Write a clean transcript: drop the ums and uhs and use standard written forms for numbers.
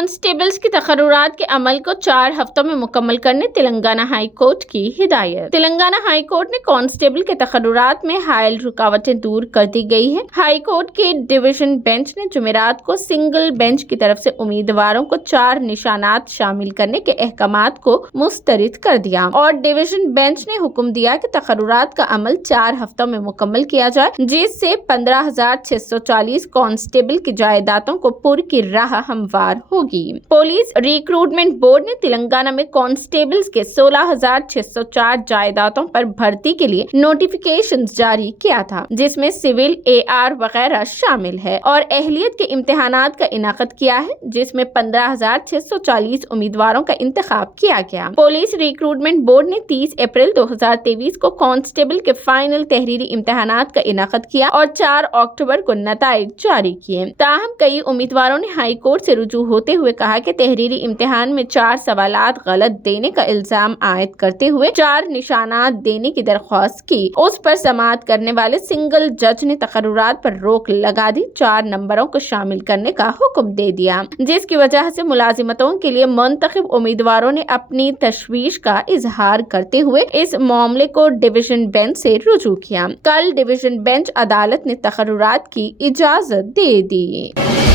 Constables کی تقررات کے عمل کو 4 ہفتوں میں مکمل کرنے تلنگانہ ہائی کورٹ کی ہدایت۔ تلنگانہ ہائی کورٹ نے کانسٹیبل کے تقررات میں حائل رکاوٹیں دور کر دی گئی ہیں۔ ہائی کورٹ کے ڈویژن بینچ نے جمعرات کو سنگل بینچ کی طرف سے امیدواروں کو 4 نشانات شامل کرنے کے احکامات کو مسترد کر دیا اور ڈویژن بینچ نے حکم دیا کہ تقررات کا عمل 4 ہفتوں میں مکمل کیا جائے، جس سے 15,640 کانسٹیبل کی جائیدادوں کو پر کی راہ ہموار ہوگی۔ پولیس ریکروٹمنٹ بورڈ نے تلنگانہ میں کانسٹیبلز کے 16,604 جائیدادوں پر بھرتی کے لیے نوٹیفیکیشن جاری کیا تھا، جس میں سول، AR وغیرہ شامل ہے، اور اہلیت کے امتحانات کا انعقاد کیا ہے، جس میں 15,640 امیدواروں کا انتخاب کیا گیا۔ پولیس ریکروٹمنٹ بورڈ نے 30 اپریل 2023 کو کانسٹیبل کے فائنل تحریری امتحانات کا انعقاد کیا اور 4 اکتوبر کو نتائج جاری کیے۔ تاہم کئی امیدواروں نے ہائی کورٹ سے رجوع ہوتے ہوئے کہا کہ تحریری امتحان میں 4 سوالات غلط دینے کا الزام عائد کرتے ہوئے 4 نشانات دینے کی درخواست کی۔ اس پر سماعت کرنے والے سنگل جج نے تقررات پر روک لگا دی، 4 نمبروں کو شامل کرنے کا حکم دے دیا، جس کی وجہ سے ملازمتوں کے لیے منتخب امیدواروں نے اپنی تشویش کا اظہار کرتے ہوئے اس معاملے کو ڈویژن بینچ سے رجوع کیا۔ کل ڈویژن بینچ عدالت نے تقررات کی اجازت دے دی۔